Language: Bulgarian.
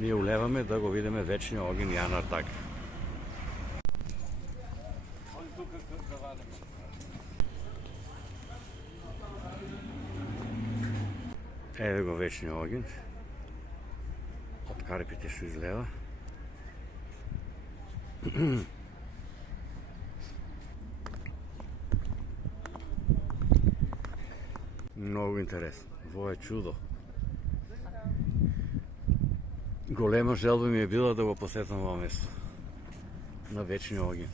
Ние улеваме да го видиме вечниот огин јанар така. Еве го вечниот огин. Од карпите што излева. Многу интересно. Во е чудо. Голема желба ми е била да го посетам ова место на вечниот огин.